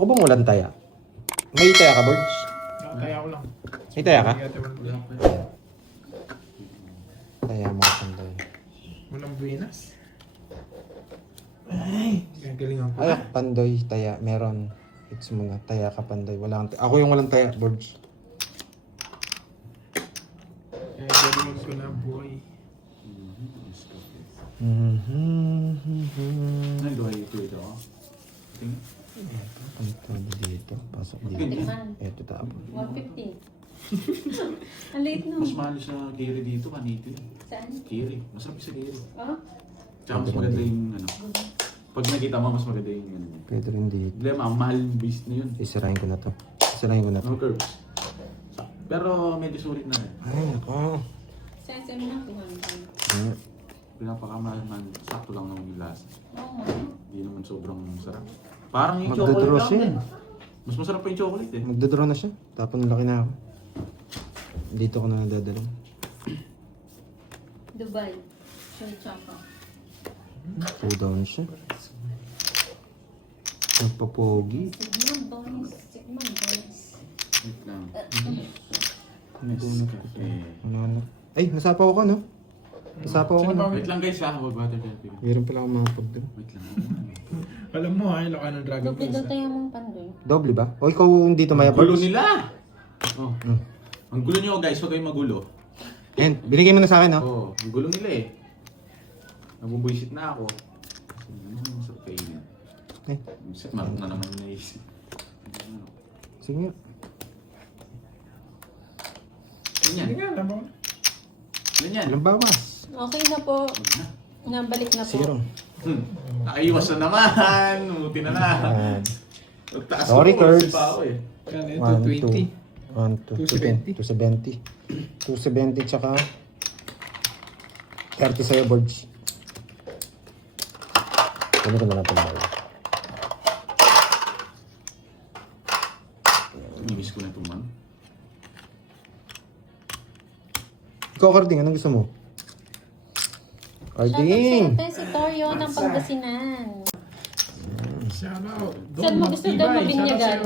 Ako bang walang taya? May taya ka, Borge? Nakataya ko lang. May taya ka? Wala pa. Taya mo ka panday. Walang buenas. Ay, gagalingan ko. Ay, pandoy, taya. Meron. It's mo na. Taya ka, pandoy. Wala kang taya. Ako yung walang taya, Borge. Gagalingan ko na, boy. Ano ba ito ito? Tingnan. Ano dito? Pasok dito. Tikman. Ito tapos. 150. Ang late no. Mas mahal sa Kiri dito, kanito yun. Saan? Kiri. Masarap sa Kiri. Oh? Tsaka mas maganda yung ano. Pag nakita mo, mas maganda yung ano. Pwede rin dito. Problema, ang mahal yung beast na yun. Isirahin ko na to. Isirahin ko na to. No curves. Pero medyo sulit na rin. Ay, ako. Sa SM na, 200. Hmm. Pinapakamahal man, sakto lang naman yung lasa. Oo nga. Hindi naman sobrang sarap. Parang yung Magdodraw chocolate siya. lang din. Mas masarap pa yung chocolate eh. Magdodraw na siya. Tapos laki na ako. Dito ko na nadadala. Dubai. Sure Chaka. Pull down siya. Nagpapogi. Sigmund boys. Sigmund boys. Wait lang. Nandunot ko. Eh. Ano? Ay, nasapaw ko, no? Nasapaw ko, no? Wait lang guys ha, huwag butter coffee. Meron pala akong mga pag doon. Wait lang. Alam mo ha, ilang ng Dragon Doble Quest. daw tayo mong pandoy. Doble ba? O ikaw dito maya Gulo Borge? nila! Oh. Hmm. Ang gulo nyo guys, huwag kayong magulo. Ayan, binigay mo na sa akin, no? Oo, ang gulo nila eh. Nabubuisit na ako. Masarap kainin. Eh, Marap na naman naisip. sige nga. Ganyan. Hindi nga, alam mo. Ganyan. Walang bawas. Okay na po. Nabalik na po. Zero. Nakaiwas na naman. Umuti na na. Ayan. Magtaas Sorry, ko, Curbs. kasi pa ako eh. Kaya ito, 1, 20. 2, 270. 270 tsaka 30 sa'yo, Borge. Ano ko na lang pala. Nimiss ko na ito man. Ikaw, Carding, anong gusto mo? Carding! Shoutout sa si Torio ng Pangasinan. Shout out. Saan mo gusto daw mabinyagan?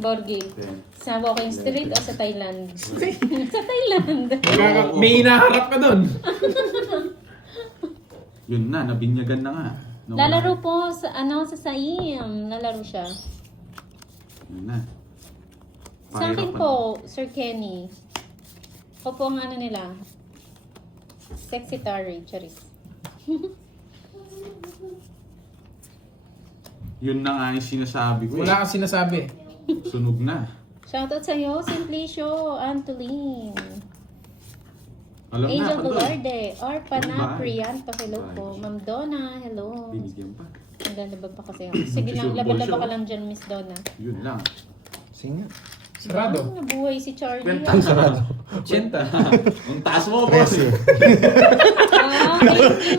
Borgi. Then, Sa Walking Street o sa Thailand? Sa Thailand. May hinaharap ka doon. yun na, nabinyagan na nga. No, Lalaro po sa sa Saim. Lalaro siya. Yun na. Sa akin Pahirapan. po, Sir Kenny. Ako po ang ano nila. Sexy Tari, Charis. Yun na nga yung sinasabi ko Wala eh. kang sinasabi. Sunog na. Shoutout sa'yo, Simplicio, Antolin, Alam na, Angel Pandoy. Velarde, Orpana, Bye. Priyanto, hello po. Bye. Ma'am Donna, hello. Binigyan pa. Naglalabag pa kasi ako. Sige lang, Sure, laban-laba sure. ka lang dyan, Miss Donna. Yun lang. Sige nga. Sarado. Ah, nabuhay si Charlie. Kwenta. Ah, 80. Ang taas mo, boss. thank you.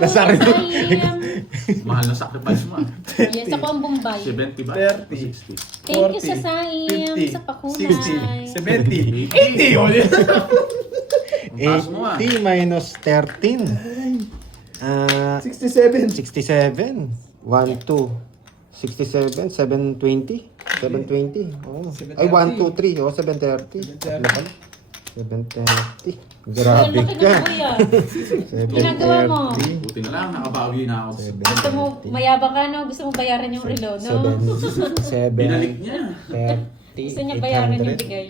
Nasari mo. Saim. Mahal na sacrifice mo. Yes, ako ang Bombay. 70 ba? 30. 60. Thank you 40, sa Saim, 50, sa pakunay. 60, 70, 80. O yun. Ang taas mo ah. 80 minus 13. 67. 67. 1, 2. 67, 720. 720. Oh. Ay, 1, 2, 3. Oh, 730. 730. Grabe Laki ka. ng kuya. Ginagawa mo. 730. Buti na lang, nakabawi na ako. Gusto mo, mayabang ka, no? Gusto mo bayaran yung relo, no? 7. Binalik niya. 30. Gusto niya bayaran yung bigay.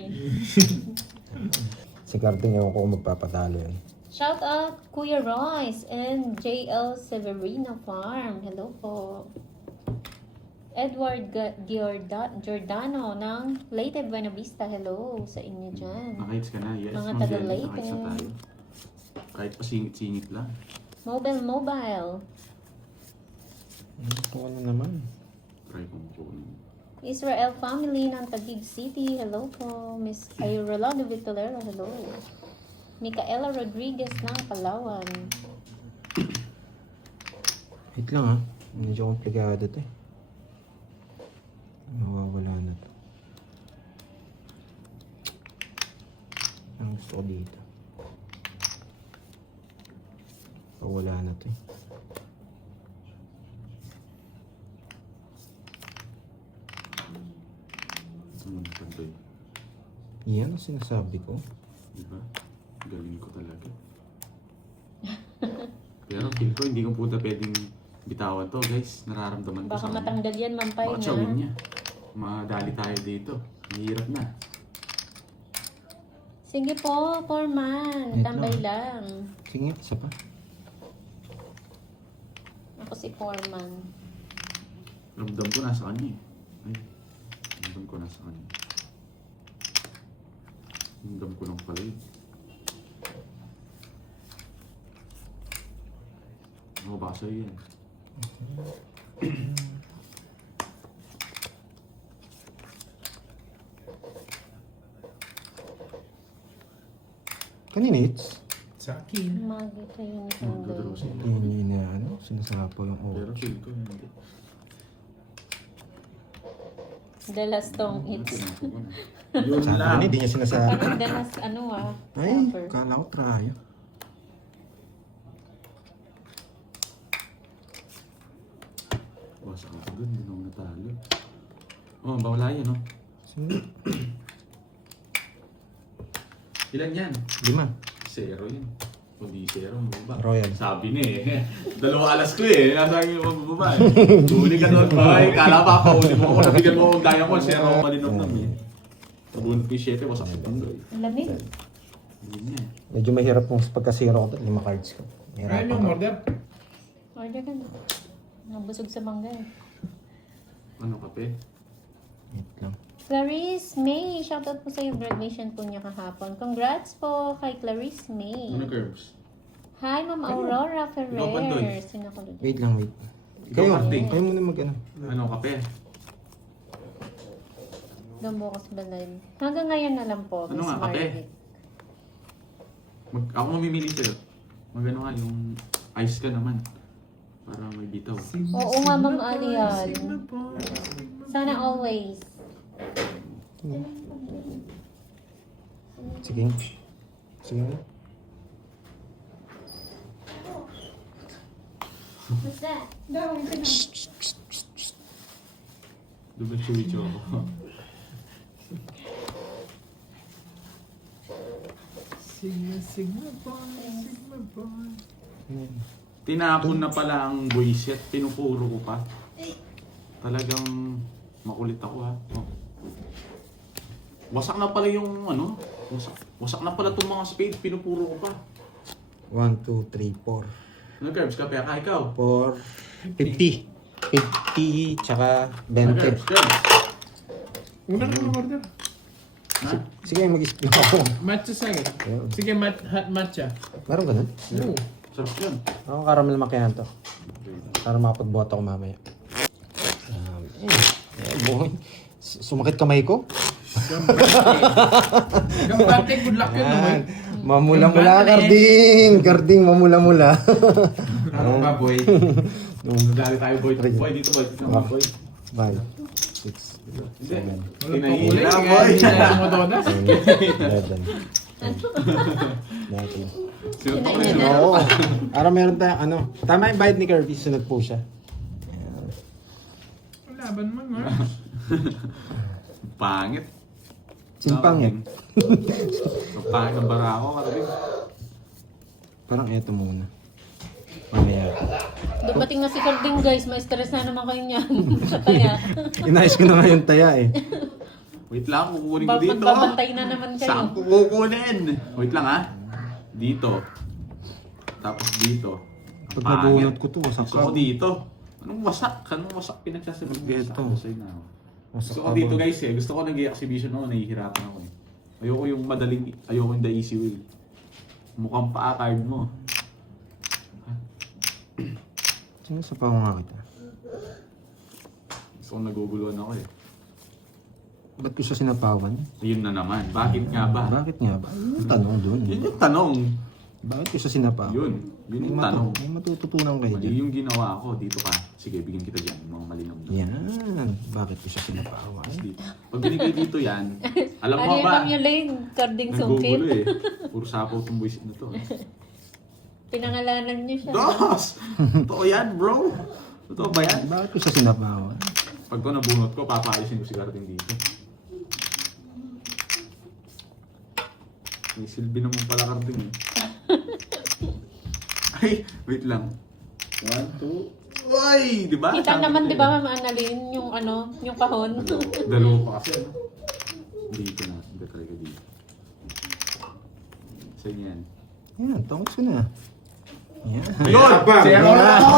Si Carding, ewan ko kung magpapatalo yan. Shout out Kuya Royce and JL Severino Farm. Hello po. Edward Giordano ng Leyte Buena Vista. Hello sa inyo dyan. Nakahits ka na, yes. Mga Ma'am taga Jenny, Leyte. nakahits na tayo. Kahit pa singit-singit lang. Mobile. Ito ano naman. Try kong kunin. Israel family ng Taguig City. Hello po. Miss Irelando Vitolero. Hello. Micaela Rodriguez ng Palawan. Wait lang ha. Medyo komplikado to eh. Nawawala na to. Ang gusto ko dito. Wala na to eh. Pantoy. Yan ang sinasabi ko. Diba? Galing ko talaga. Pero feel ko hindi ko puta pwedeng bitawan to guys. Nararamdaman ko Baka sa kanya. matanggal yan, mampay Baka na. tsawin niya. Madali tayo dito. Mahirap na. Sige po, Foreman. Wait Tambay lang. Sige, isa pa. Ako si Foreman. Ramdam ko nasa kanya eh. Ay. Ramdam ko nasa kanya. Ramdam ko lang pala eh. Ano ba sa'yo yan? Kanina it's. Sa akin. Magi kayo ni Ang Sunday. gadro siya. Yun na ano, sinasapo yung Pero oras. feel ko hindi. The last song hits. Yun Sa lang. akin, hindi niya sinasabi. Parang the last ano Ay, rapper. kala ko tryo. Wasak ako dun, hindi na ako natalo. Oh, bawala yan, no? Sige. Ilan yan? 5. Zero yan. O di zero, mababa. Royal. Sabi ni eh. 2 alas ko eh. Nasa akin yung mababa eh. Huli ka doon, boy. Kala pa ako, huli mo ako. Nabigyan mo ako ng diamond. Zero ako malinok na eh. Nabunod ko yung 7, wasak si Pandoy. Ang lamig. Hindi niya eh. Medyo mahirap kung pagka-zero ko, 5 cards ko. Mahirap Ayun yung ako. order. Order ka na. Nabusog sa mangga eh. Ano kape? Wait lang. Clarice May, shoutout po sa yung graduation po niya kahapon. Congrats po kay Clarice May. Ano curves? Hi, Ma'am Aurora Ikaw, Pandoy. Ferrer. Sino ko doon? Wait lang, wait. Ikaw, Kayo, Marting. kayo muna mag-ano. Ano kape? Doon bukas ba live? Hanggang ngayon na lang po. Ano Miss nga, kape? Marvick. Ako mamimili sa'yo. Magano nga, yung ice ka naman. Para may bitaw. Oo nga, Ma'am Alian. Sana always. Sige. Sige na. What's that? Double chiwicho ako. Sigma boy. Tinapon na pala ang buisit. Pinupuro ko pa. Talagang makulit ako ha. Oh. Wasak na pala yung ano. Wasak na pala itong mga spade. Pinupuro ko pa. 1, 2, 3, 4. Ano curbs ka? Peka ikaw. 4, 50. 50, tsaka Ano 20. curbs? Curbs. Una ka ng order. Ha? Sige, mag-split ako. Matcha sa akin. Ayun. Sige, hot matcha. Meron ganun? Oo. Sarap yun. Ako caramel macchiato. Para makapagbuhat ako mamaya. Boy. Sumakit kamay ko? Gambate, good luck yun naman. Mamula-mula, Garding! Garding, mamula-mula. Ano ba boy? Nadali tayo boy. Try. Boy dito boy. Dito mga boy. 5, 6, Hindi. 7, Tinahihila boy. Mo donas. 11, 19. Sino to Tinahihila. yun? Oo. Para meron tayong ano. Tama yung bayad ni Kirby. Sunod po siya. Ayan. Laban mo nga. Pangit. Simpang yan. Ang pangit ng barako. Karating. Parang eto muna. Mamaya. Dumating na si Carding guys. May stress na naman kayo niyan. Sa taya. Inayos ko na nga yung taya eh. Wait lang, kukunin ko dito. Magbabantay na naman Saan kayo. ko kukunin? Wait lang ha. Dito. Tapos dito. Ang Pag pangit. nabunot ko to, wasak Gusto ko dito. Anong wasak? Anong wasak pinagsasabi? Dito. Sa'yo na ako. Wasak Gusto ko pa dito ba? guys eh. Gusto ko nag-exhibition ako. Nahihirapan ako eh. Ayoko yung madaling, ayoko yung the easy way. Mukhang pa-card mo. Sino sa pa nga kita? Gusto ko naguguluhan ako eh. Ba't ko siya sinapawan? Ayun na naman. Bakit nga ba? Bakit nga ba? Yun yung tanong doon. Yun yung tanong. Bakit ko siya sinapawan? Yun. Yun yung tanong. May matututunan kayo Mali dyan. yung ginawa ko. Dito ka. Sige, bigyan kita dyan. Yung mga malinaw na. Yan. Bakit ko siya sinapawan? Tapos dito. Pag binigay dito yan, alam mo Ano yung ba? Ma'am Yulene? Carding sungkit. Nagugulo eh. Puro sapaw itong buwisit na to. Pinangalanan niyo siya. Dos! Totoo yan, bro. Totoo ba yan? Bakit ko siya sinapawan? Pag to nabunot ko, papaalisin ko si Carding dito. May silbi naman pala karding eh. Ay, wait lang. 1, 2. Uy! Di ba? Kita naman, di ba, Ma'am Annalyn, yung ano, yung kahon. Dalawa pa kasi ano. Dito na. Hindi talaga dito. So yan. Yan, tungkol ko na. Yan. Yun! Zero na ako!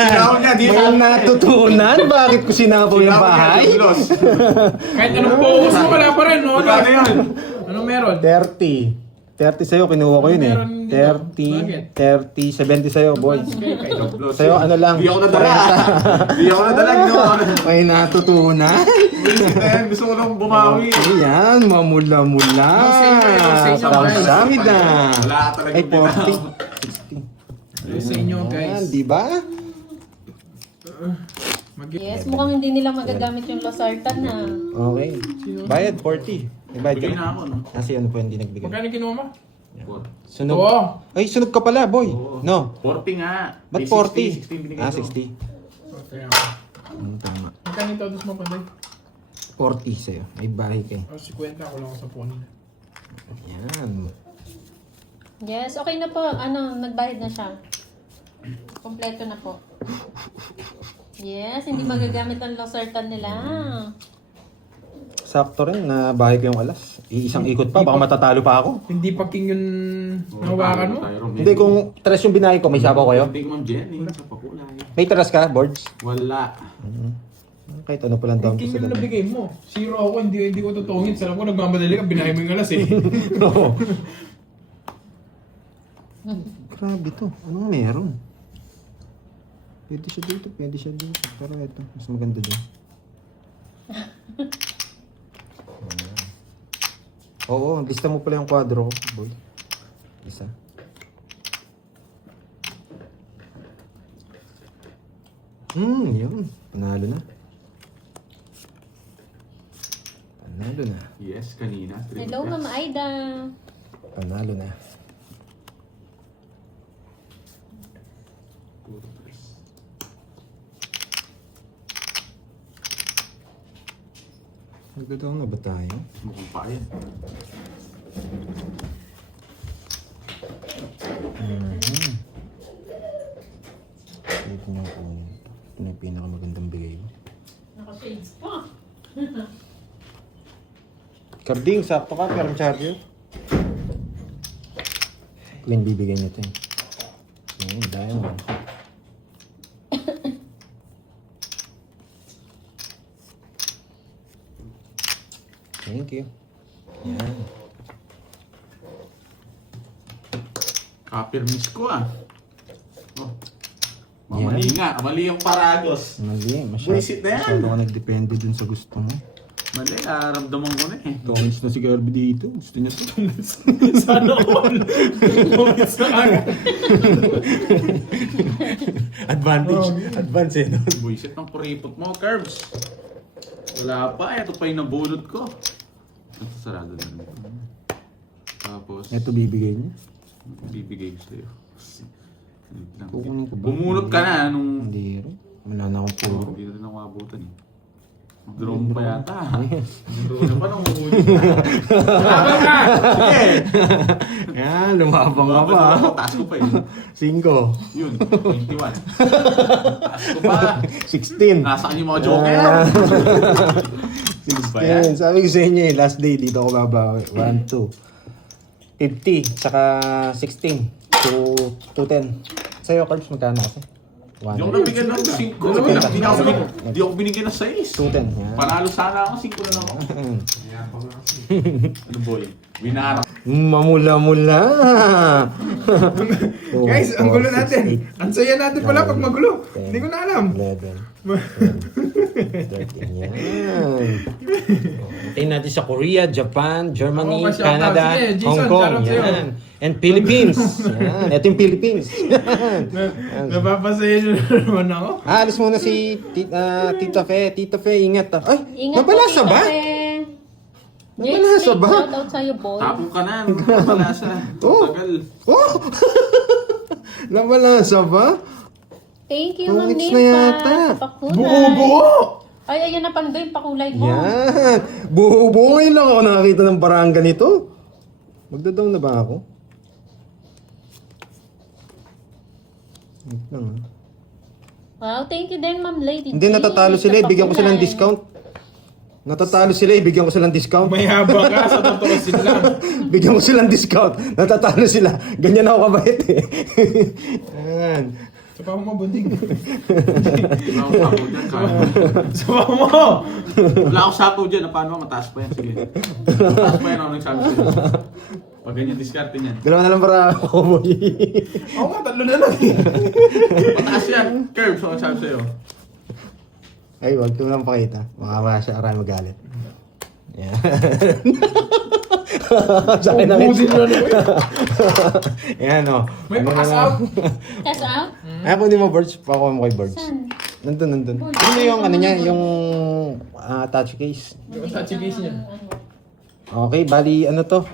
Sinaw niya dito. May natutunan? Bakit ko sinabaw yung bahay? Kahit anong focus mo, wala pa rin, no? Magkano yun? Anong meron? 30. 30 sa'yo, kinuha ko yun eh. Meron dito. 30, 70 sa'yo, boy. Sa'yo, ano lang? Hindi ako nadala. Hindi ako nadala. Ginawa ko na. May natutunan. Bullshit na yan. Gusto ko nang bumawi. Ayan, mamula-mula. Sa inyo, Kamsamida. Wala ka talaga Ay, 40. Sa inyo, Ayan, guys. di ba? Yes, mukhang hindi nila magagamit yung losartan na. Okay. Bayad, 40. May bayad ka Bigay na. na ako, no? Kasi ano po hindi nagbigay. Magkano kinuha mo? Sunog. Oo. Ay, sunog ka pala, boy. Oo. No. 40 nga. Ba't May 40? 60 binigay Ah, ko. 60. Okay. Tama. Magkano ito dos mo panday? 40 sa'yo. May bahay kayo. O, 50 ako lang sa phone. Ayan. Yes, okay na po. Ano, nagbayad na siya. Kompleto na po. Yes, hindi magagamit ang losartan nila. Sakto rin na bahay ko yung alas. Isang ikot pa, baka matatalo pa ako. Hindi pa king yung nahawakan mo? Hindi, kung tres yung binahay ko, may sabaw kayo? Hindi ko Ma'am Jenny. Sa pakulay. May tres ka, boards? Wala. Kahit ano palang down King ko yung sila. nabigay mo. Zero ako, hindi ko tutungin. Sarap ko, nagmamadali ka, binahay mo yung alas eh. Oo. Grabe to. Ano meron? Pwede siya dito, pwede siya dito. Pero ito, mas maganda din. Oo, lista mo pala yung kwadro ko, boy. Isa. Yun. Panalo na. Panalo na. Yes, kanina. Hello, Ma'am Aida. Panalo na. Nagdadaw na ba tayo? Mukhang pa yan. Ito na po. Ito na yung pinakamagandang bigay mo. Naka-shades pa. Karding, sakto ka, pero charger. Queen, bibigyan niyo ito eh. Ayan, diamond. Thank you. Yan. Kapir miss ko ah. Oh. Yan. Mali nga. Mali yung paragos. Mali, Buisit na yan. masyado ka nagdepende dun sa gusto mo. Mali, ramdaman ko na eh. Comments na si Kirby dito. Gusto niya to. Sana all. Comments na agad. Advantage. Advance eh, no? Buisit ng kuripot mo, Curbs. Wala pa. Ito pa yung nabunod ko. Ito sarado na rin. Tapos, Ito bibigay niya. bibigay ko sa'yo. Wait lang. Kukunin ko ba? Bumunot ka na nung... Hindi rin. Wala na akong puro. Hindi na rin ako abutan eh. Mag-drone pa yata. Mag-drone pa nung bumunot ka. Laban ka! Sige! Yan, lumabang ka pa. Taas ko pa eh. 5. Yun, 21. Taas ko pa. 16. Nasaan yung mga joker? Ba yan? 16. Sabi ko sa inyo eh, last day dito ako babawi. 1, 2. 50, saka 16. 210. Sa'yo, Cards, magkano kasi? Yung nabigyan ng 5. Hindi ako binigyan ng 6. 210. Yan. Panalo sana ako, 5 na lang ako. Ano boy? Winara. Mamula-mula. Guys, ang gulo natin. Ang saya natin pala pag magulo. Hindi ko na alam. 11. 13. Yan. Hintayin natin sa Korea, Japan, Germany, Oo, shout out. Canada, Sige, Jason, Hong Kong. shout out sa'yo. Yan. And Philippines. Yan. Ito yung Philippines. Napapasaya nyo na naman ako. Alis muna si Tita Fe. Tita Fe, ingat. Ay, Ingat nabalasa po, ba? Tita Fe. Nabalasa James, ba? shout out sa'yo, boy. Tapong ka na. Malasa. Oh. Tagal. Oh! Nabalasa ba? Thank you, Ma'am Tungits Nympha. na yata. Sa pakunan. Buo-buo! Ay, ayan na Pandoy, pakulay mo. Yan. Buo-buo ngayon lang ako nakakita ng barang ganito. Magda-down na ba ako? Wait lang, ah. Wow, thank you din, Ma'am Lady. Hindi, natatalo sila. Ibigyan ko silang discount. Natatalo sila. Ibigyan ko silang discount. May haba ka sa totoo sila. Bigyan ko silang discount. Natatalo sila. Ganyan ako kabait eh. Ayan. Sa pa mo, bunding. Wala akong sapo dyan. Sa pa mo! Wala akong sapo dyan. Paano? Mataas pa yan. Sige. Mataas pa yan ako nagsabi sa'yo. Pag ganyan, diskarte niyan. Dalawa na lang para ako, boy. Ako nga, 3 na lang eh. Mataas yan. Curves ako nagsabi sa'yo. Ay, wag ko lang pakita. Makakaya siya aral magalit. Yan. Sa akin na Ubudin na lang eh. Yan, o. May pakas out. Cash out? Ay, kunin mo, Birds. Pakuha mo kay Birds. Saan? Nandun. Ano yung, ano niya, yung touch case. Yung touchy case niya. Okay, bali, ano to?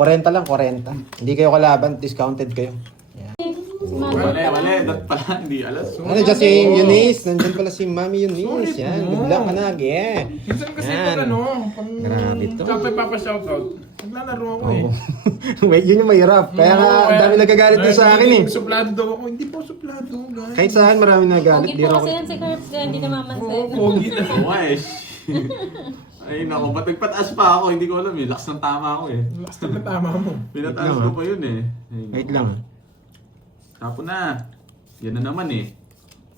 40 lang, 40. Hindi kayo kalaban, discounted kayo. Yan. Mali. Dat pala. Hindi alas. Ano dyan si Eunice? Nandyan pala si Mami Eunice. Yan, good luck, anak. Yeah. Minsan kasi Yan. pag ano, pag Grabe to. kapay papashoutout, naglalaro ako eh. Wait, yun yung mahirap. Kaya nga, ang dami nagagalit din sa akin eh. Suplado daw ako. Hindi po suplado, guys. Kahit sa akin, marami nagagalit. Pogi Di po rin kasi ako. yan si Curbs, kaya hindi namamansin. Pogi na. Oo nga eh. Ay naku, ba't nagpataas pa ako? Hindi ko alam eh. Lakas ng tama ako eh. Last na tama mo. Pinataas Wait lang, ko pa yun eh. Ay, Wait naku. lang. Tapon na. Yan na naman eh.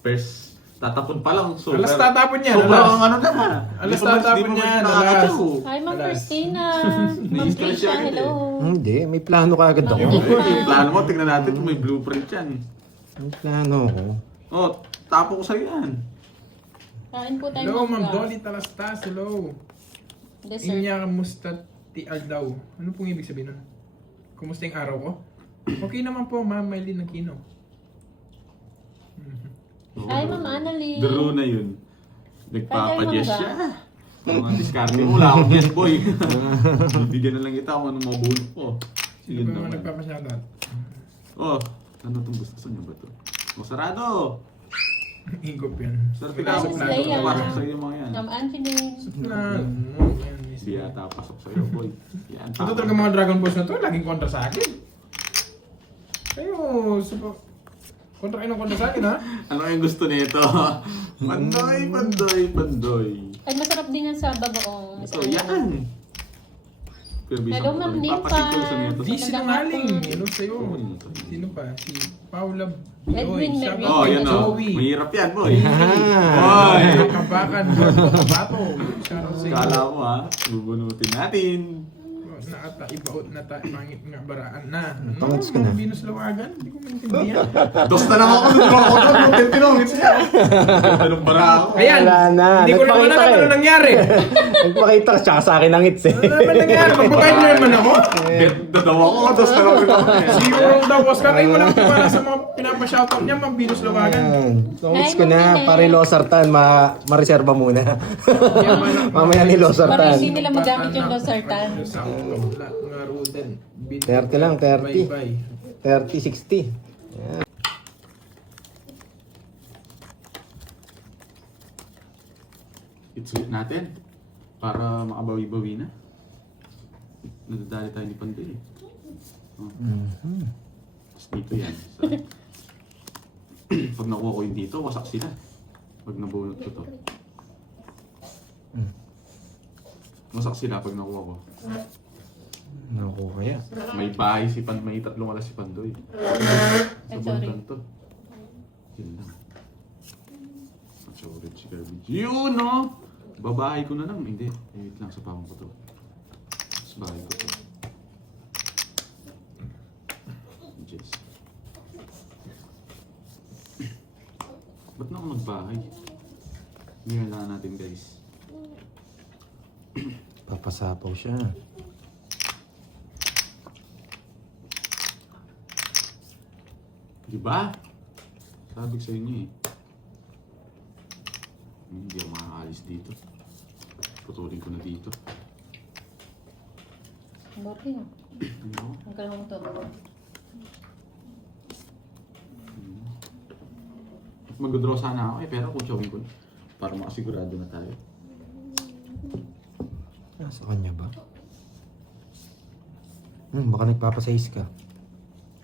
First, tatapon pa lang. So, Alas tatapon yan, Sobrang alas. ano naman. Alas Di pa- tatapon di pa yan, nakakatsaw. Hi, Ma'am Alas. Christina. Ma'am Naiis ko na siya Trisha, agad hello. Hindi, may plano ka agad ako. Ma'am Trisha. Yung plano mo, tignan natin kung may blueprint yan. May plano ako. Oh, tapo ko sa'yo yan. Kain po tayo. Hello, Ma'am Gas. Dolly Talastas. Hello. Dessert. Inya kamusta ti Aldaw? Ano pong ibig sabihin nun? Kumusta yung araw ko? Okay naman po, Ma'am Mylene Aquino. Hi, Ma'am Annalyn. Daro na yun. Nagpapadyes Kaya siya. Mga diskarte mo, wala akong yes boy. Bibigyan na lang kita kung anong mabunot ko. Sino Yun ba naman naman. nagpapashoutout? Oh, ano itong gusto? Saan niya ba ito? Masarado! Higop yan. Sarap Kailangan ikaw. Miss suplado. Leia. Pasok sa'yo yung mga yan. Ma'am Angeline. Suplado. Yan, Miss Hindi yata pasok sa'yo, boy. Yan, Ito talaga mga Dragon Balls na to, laging kontra sa akin. Kayo, kontra kayo ng kontra sa akin ha? Ano yung gusto nito? Pandoy. Ay, masarap din yan sa bagoong. Miss Ito, Annalyn. yan. Pero Hello, Ma'am Nympha. Di sinungaling. Hello sa'yo. Oo, yun ito. Sino pa? Si Paula Edwin Bioy. Merrill. Oh, yan o. Joey. Mahirap yan, boy. Ah. Boy! Kabakan. Kabato. Shoutout sa Kala iyo. mo ha, bubunutin natin. Naata, ibaot na ta, pangit nga baraan na. Ano? Pangits ka na. Mga Venus Lawagan? Hindi ko maintindihan. Dos na lang ako nung ako doon, nung tinongit siya. Tanong bara ako. Ayan! Wala na. Hindi ko naman Nagpakita alam ka ano eh. nangyari. Nagpakita ka, tsaka sa akin ang hits eh. Ano naman nangyari? Magpapahid mo naman ako. Dadawa ko, dos na lang ako. Si Eurong daw, Oscar, ay walang tiwala sa mga pinapa-shoutout niya, Ma'am Venus Lawagan. Ayan. So, hits Hi, ko na. Ma'am Pare Losartan, ma-reserva muna. Mamaya ni Losartan. Marisi nila magamit yung Losartan. Nga Ruden. 30 lang, 30. Bye-bye. 30-60. Ayan. Itsulit natin. Para makabawi-bawi na. Nadadali tayo ni Pandoy. Oh. Tapos dito yan. Sa... Pag nakuha ko yung dito, wasak sila. Pag nabunot ko to. Wasak sila pag nakuha ko. Naku, kaya. May bahay si Pandoy, may tatlong alas si Pandoy. Ay, sorry. to. Yun lang. Sorry, si Kirby. Yun, no? Babahay ko na lang. Hindi. Wait lang, sa pamang ko to. Sa bahay ko to. Yes. Ba't na ako nagbahay? Ngayon lang natin, guys. Papasapaw siya. Diba? Sabi ko sa inyo eh. Hindi ako makakaalis dito. Putulin ko na dito. Bakit? Ano? Ang kalawang to. Mag-draw sana ako eh, pero kutsawin ko na. Para makasigurado na tayo. Sa kanya ba? Baka nagpapasize ka.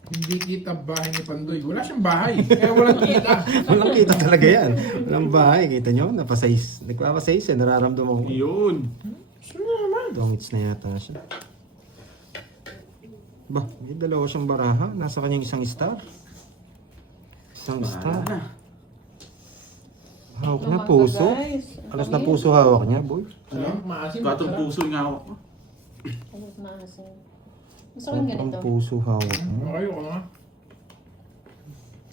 Hindi kita bahay ni Pandoy. Wala siyang bahay. Kaya walang kita. Walang kita talaga yan. Walang bahay. Kita nyo? Napasize. Nagpapasize yan. Nararamdaman ko. Yun. Sino naman? 2 minutes na yata siya. Ba, may dalawa siyang baraha. Nasa kanyang isang star. Isang star. Bahala na. Hawak na Naman puso. ka, guys. Alas na puso hawak niya, boy. Ano? Maasim. Katong masarap. puso nga ako. Ano, maasim. Gusto ko yung Ang ganito. puso hawak mo. Ayoko na.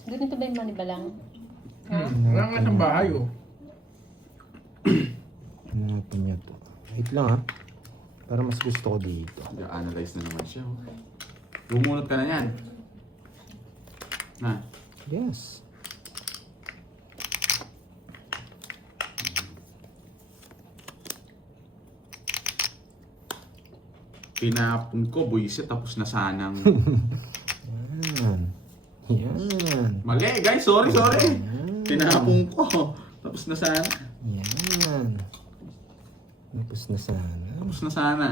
Ganito ba yung manibalang? Ha? Wala nga siyang bahay oh. Ano natin niya to? Wait lang ha. Para mas gusto ko dito. Analyze na naman siya. Bumunot ka na yan. Na. Yes. Pinapon ko, buisit, tapos na sanang... Yan. Yan. Mali, guys, sorry. Pinapon ko, tapos na sana. Yan. Tapos na sana. Tapos na sana.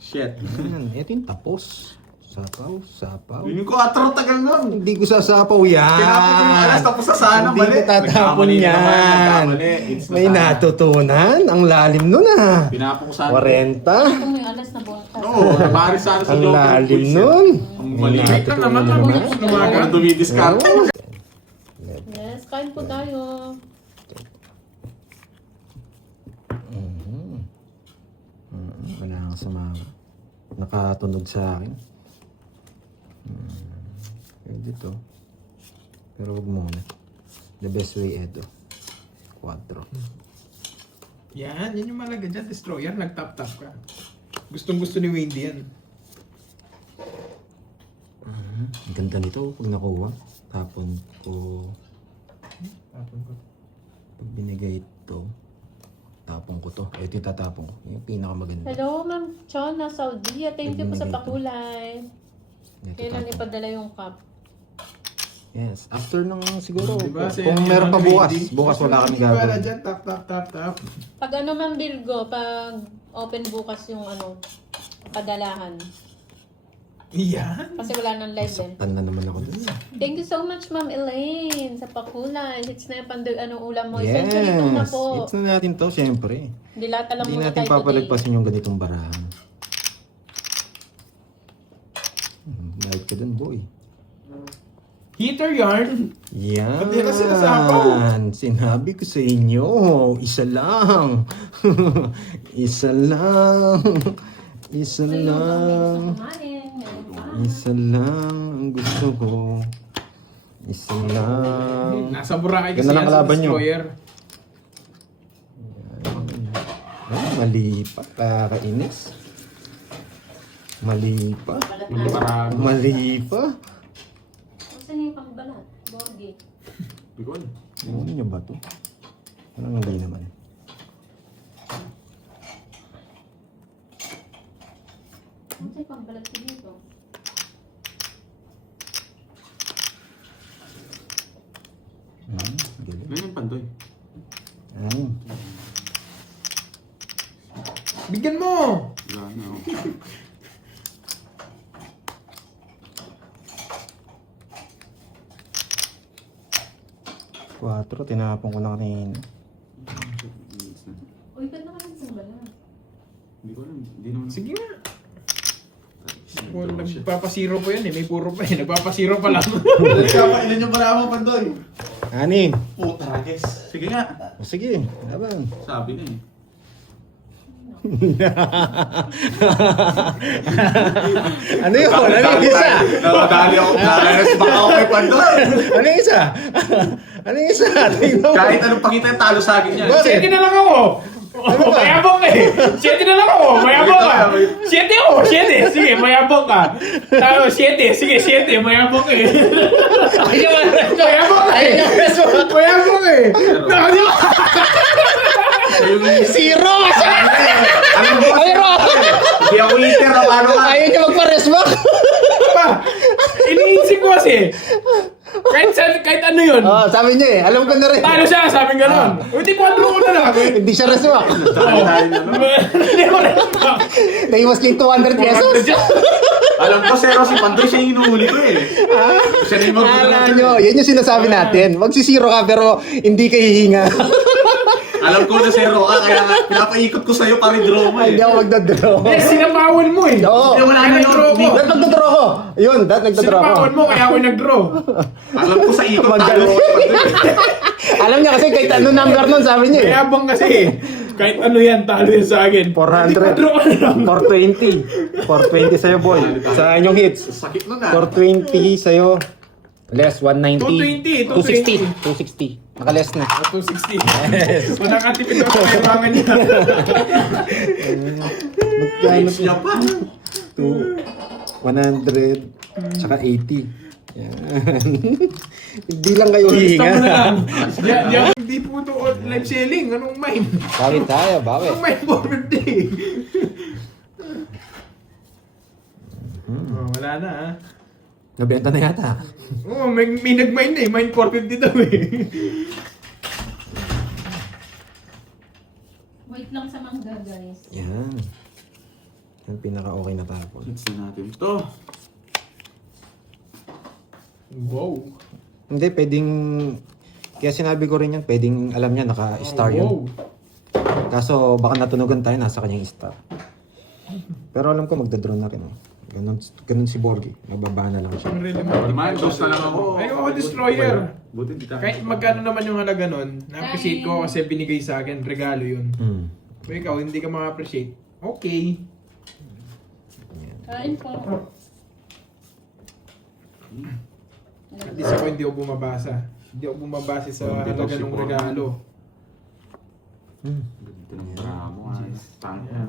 Shit. Yan. Ito yung tapos. Sapaw. Yun ko, atro, tagal nun. Hindi ko sasapaw yan. Pinapon ko yung alas, tapos na sana, Hindi mali. ko tatapon Nagkamali na naman, yan. nagkamali. It's na May sana. natutunan. Ang lalim nun ah. Pinapon ko sana. 40. Ito mo yung alas na bukas. Oo, nabari sana sa Ang joke. lalim nun. Ang mali. May Wait lang naman, natutunan tapos naman. lumagan. Ako dumidiscount. Yes, kain po tayo. Wala kang sumama. Nakatunog sa akin. Pwede to. Pero huwag muna. The best way ito. 4. Yan yung malaga dyan. Destroyer, nag-tap-tap ka. Gustong-gusto ni Wendy yan. Ang ganda nito pag nakuha. Tapon ko. Pag binigay ito, tapon ko to. Ito yung tatapon ko. Yung pinakamaganda. Hello, Ma'am Chona, Saudi. Thank you po sa pakulay. Ito Kailan tapon. ipadala yung cup? Yes. After ng siguro. Diba, Kung meron pa bukas. Bukas wala kami Wala gagawin. dyan, tap. Pag ano, Ma'am Virgo, pag open bukas yung ano, padalahan. Yan. Kasi wala nang live din. Tan na naman ako dun. Thank you so much, Ma'am Elaine, sa pakulay. Hits na yung pandoy, anong ulam mo? Yes. Essentially ito na po. It's na natin to, syempre. Dilata lang Hindi muna natin tayo today. papalagpasin yung ganitong barahan. Balik ka dun, boy. Heater yarn. Yan. Ba't di na sinasapaw? Sinabi ko sa inyo, isa lang. Isa lang. Isa Ayun, lang. kumain, meron pa. Isa lang ang gusto ko. Isa lang. Nasa Boracay kasi Ganda ng yan sa kalaban nyo. destroyer. Ay, mali pa. Kakainis. Mali pa. Balat na. Marami. Mali pa. Saan yung pangbalat? Borgi. Hindi ko alam. Ano niya ba to? Parang hindi naman. Ano sa'yo pangbalat ko dito? Galing. Ano yung pandoy? Ay. Bigyan mo! Wala na ako. Quatro, tinapon ko na kanina. Uy, ba't naman ang pangbalat? Hindi ko alam. Hindi naman. Sige nga. Kung nagpapasiro po yan eh. May puro pa eh. Nagpapasiro pa lang. Ilan yung pala mo, pandoy? Ani. Puta, guys. Sige nga. O sige, laban. Sabi na eh. Ano yun? Ano yung isa? Nakadali ako. Nakalas baka ako kay pandoy. Ano yung isa? Ano yung isa? Tingnan mo. Kahit anong pakita yung talo sa akin yan. Bakit? Siyete na lang ako! Ano ba? Mayabong eh! Siyete na lang ako! Mayabong ka! Siyete ako! Siyete! Sige, mayabong ka! Tama, siyete! Sige, siyete! Mayabong ka eh! Mayabong ka eh! Mayabong eh! Nakadi mo! Zero! Ano ba? Hindi ako eater. Paano ka? Ayaw niya magpa-rest back. Pa! Iniisip ko kasi! kahit ano yun. Sabi niya eh. Alam ko na rin. Talo siya, sabi gano'n. Hindi, 4 ko na lang. Hindi siya reswak. Dahil ano. Hindi ko reswak. Naiwas lang 200 pesos. Alam ko, Zero, si Pandoy siya yung inuuli ko eh. Siya rin Alam nyo, yan yung sinasabi natin. Magsisiro ka pero hindi ka hihinga. Alam ko na Zero ka, kaya pinapaikot ko sa'yo para i-draw mo eh. Hindi ako magdadraw. Eh, sinapawan mo eh. Oo. Hindi, wala na yun. Nag-draw ko. Dahil nagdadraw ko. Yun, dahil nagdadraw ko. Sinapawan mo, kaya ako nag-draw. Alam ko sa ikot, talo Magaling. ko si Pandoy. Alam niya kasi kahit ano number nun, sabi niya eh. Mayabang kasi eh. Kahit ano yan, talo yan sa akin. 400. Hindi, 4 ka na lang. 420. 420 sa'yo, boy. Sa inyong hits. Sakit nun ah. 420 sa'yo. Less, 190. 220. 260. Naka-less na. 260. Wala ka tipid ako sa kailangan niya. Hits niya pa. 100. Tsaka 80. Yan. Hindi lang kayo Stop hihinga. mo na lang. Hindi po ito live selling. Anong mine? Bawi tayo, bawi. Anong mine 450? Wala na ah. Nabenta na yata. Oo, may nag-mine na eh. Mine 450 daw eh. Wait lang sa mangga, guys. Yan. Yan pinaka-okay na tapos. Hits na natin to. Wow. Hindi, pwedeng... Kaya sinabi ko rin yan, pwedeng alam niya, naka-star Wow. yun. Kaso baka natunugan tayo, nasa kanyang star. Pero alam ko magdadraw na rin. Ganun si Borgie. Mababa na lang siya. Ang really Limayan, dos na lang ako. Ay, ako destroyer. Buti di tayo. Kahit magkano naman yung halaga nun, na-appreciate ko kasi binigay sa akin, regalo yun. Kung ikaw, hindi ka maka-appreciate, okay. Kain po. At least ako hindi ako bumabasa. Hindi ako bumabase sa Hindi halaga daw si ng Borgie. regalo. Ganda ng ramo. Tangya.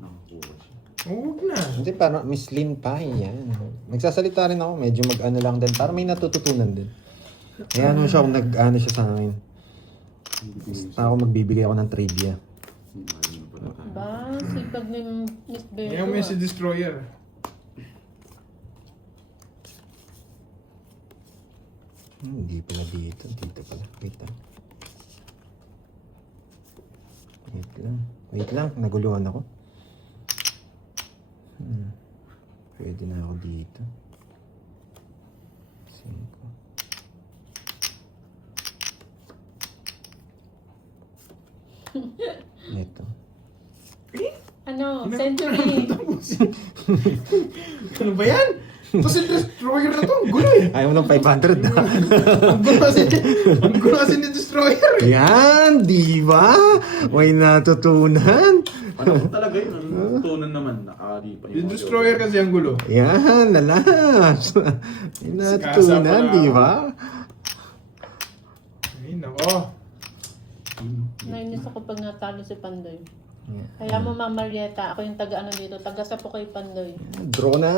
Nakakuha siya. Huwag na. Hindi, parang Miss Lynn pa yan. Nagsasalita rin ako, medyo mag-ano lang din. Para may natututunan din. Kaya ano siya, kung nag-ano siya sa akin. Basta ako magbibigay ako ng trivia. Ayun pala tayo. Ba, sipag ni Miss Beto. Ngayon mo yung si Destroyer. Hindi pala dito. Dito pala. Wait lang. Wait lang. Wait lang. Naguluhan ako. Pwede na ako dito. 5. Ito. Ano, century. Ano ba yan? Ito si Destroyer na to. Ang gulo eh. Ayaw mo ng 500 na. Ang gulo kasi ni Destroyer eh. Yan, di ba? May natutunan. Ano ko talaga yun? Ano tunan naman? Nakali pa Yung Destroyer kasi ang gulo. Yan, nalas. May natutunan, di ba? Ay, nako. Nainis ako pag natalo si Pandoy. Kaya mo, Mama Marieta, ako yung taga-ano dito, taga-sapo kay Pandoy. Draw na.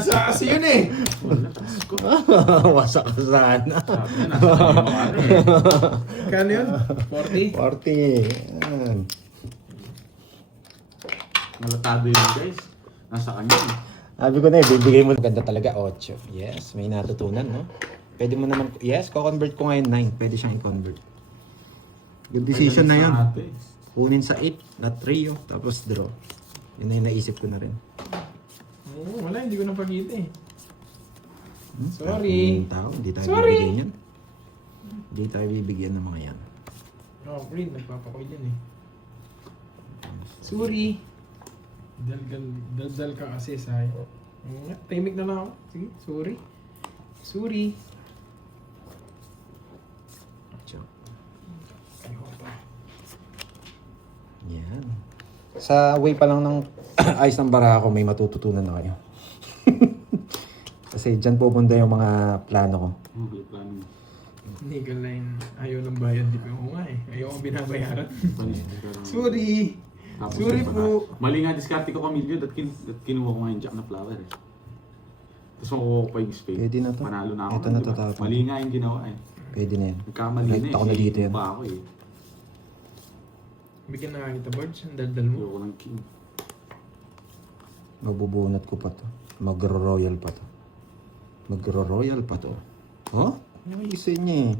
Sa kasi yun eh. Wasak ka sana. Sabi na, nasa kanya mga ano eh. Kano yun? 40? 40. Yan. Malatado yun guys. Nasa kanya eh. Sabi ko na eh, bibigay mo. Ganda talaga, 8. Yes, may natutunan, no? Pwede mo naman, yes, ko-convert ko ngayon 9. Pwede siyang i-convert. Good decision na yun. Kunin sa 8 na trio, tapos draw. Yun na yung naisip ko na rin. Oo, wala, hindi ko napakita eh. Sorry. Yung tao, hindi tayo Sorry. bibigyan yan. Hindi tayo bibigyan ng mga yan. Oh, Green, nagpapakoy yan eh. Sorry. Daldal ka kasi sa timing na lang ako. Sige, sorry. Sorry. Yan. Sa way pa lang ng ayos ng bara ko, may matututunan na kayo. Kasi dyan pupunta yung mga plano ko. Okay, plano mo. Nickel line, ayaw ng bayan, di pa ako nga eh. Ayaw akong binabayaran. Sorry. Sorry. Sorry po. Mali nga diskarte ko Camillo at kinuha ko nga yung jack na flower eh. Tapos makuha ko pa yung spade. Pwede na to. Panalo na ako. Ito na diba? to, tapos. Mali nga yung ginawa eh. Pwede na yan. Nagkamali Right, na eh. ako na dito yan. Pa ako eh. Bigyan na kita, Barge. Ang daldal mo. Ayoko ng king. Magbubunot ko pa to. Magro-royal pa to. Magro-royal pa to. Oh? Ayusin niya eh.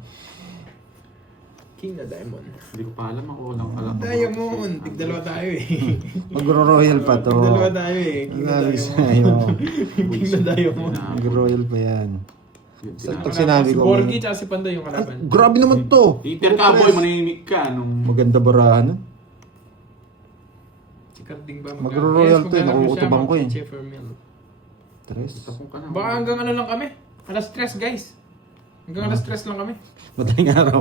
King na Diamond. Hindi ko pa alam ako lang alam. Diamond! Tig-dalawa tayo eh. Magro-royal pa to. Tig-dalawa tayo eh. King na Sabi Diamond. sa'yo. King na Diamond. Mag-royal pa yan. Saan Pag sinabi Si ko, Borgie tsaka si Panday yung ay, kalaban. grabe naman to. Peter ka boy, manimik ka nung Maganda barahan. Si Carding ba? Magro-royal to eh, maghanap na siya, nakukutuban ko eh. mag-Sheffer Mill. Tres. tapong ka na. Baka hanggang ano lang kami. Alas 3 guys. Hanggang alas 3 lang kami. Madaling araw.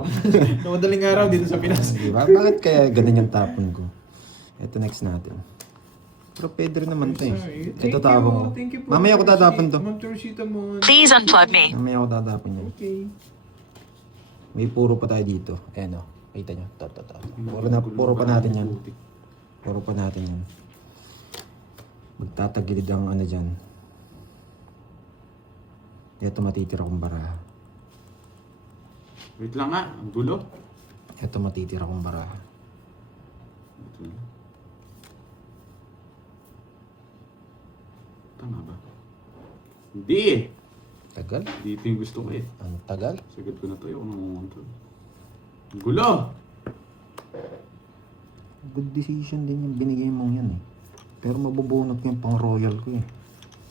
Madaling araw dito sa Pinas. Diba? Bakit kaya ganun yung tapon ko? Ito next natin. Pero pwede rin naman to eh. Ito tapon ko. Mamaya ko tatapon to. Please unplug me. Mamaya ko tatapon yan. Okay. May puro pa tayo dito. Ayan o. Kita nyo. To. Puro pa natin yan. Puro pa natin yan. Magtatagilid ang ano dyan. Ito matitira kong baraha. Wait lang nga, ang gulo. Ito matitira kong baraha. Ito lang. Tama ba? Hindi eh. Tagal? Dito yung gusto ko eh. Ang tagal? Sagad ko na to, yung nangungontrol. Ang gulo! Good decision din yung binigay mong yan eh. Pero mabubunot ko yung pang royal ko eh.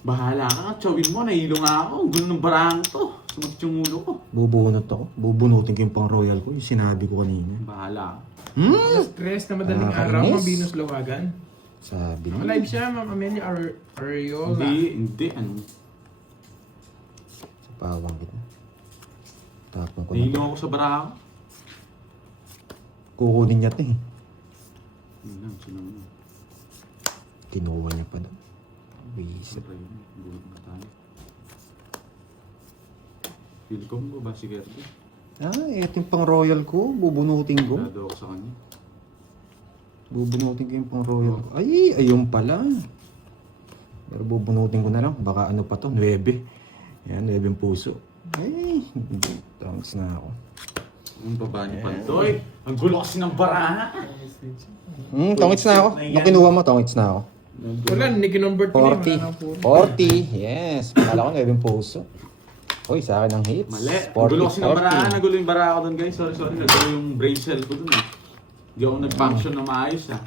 Bahala ka, tsawin mo, nahilo nga ako. Ang gulo ng barang to. Sumakit yung ulo ko. Bubunot ako. Bubunutin ko yung pang royal ko. Yung sinabi ko kanina. Bahala ka. Alas 3 na madaling araw, Nakakainis. mga Venus Lawagan. Sabi niya. Live siya, Ma'am Amelia Ariola. Hindi, ano. Sa pawang kita. Tapon ko na. Nahilo ako sa barang. Kukunin niya ito eh. Yun lang, sinunod. Kinuha niya pa daw. Wisit. Siyempre yun, gulo na tayo. Feel ko mo ba si Gertie? Ito yung pang royal ko. Bubunutin ko. Grado ako sa kanya. Bubunutin ko yung pang royal ko. Ay, ayun pala. Pero bubunutin ko na lang. Baka ano pa to? 9. Yan, 9 puso. Ay, thanks na ako. Ang baba ni Pantoy. Ang gulo kasi ng barang. Tongits na ako. Nung kinuha mo, tongits na ako. Wala, ni-convert ko na yun. 40. 40. Yes. Akala ko 9 puso. Uy, sa akin ang hits. Mali. Ang gulo kasi ng barang. Nagulo yung barang ako doon guys. Sorry. Nagulo yung brain cell ko doon eh. Hindi ako nag-function na maayos ah.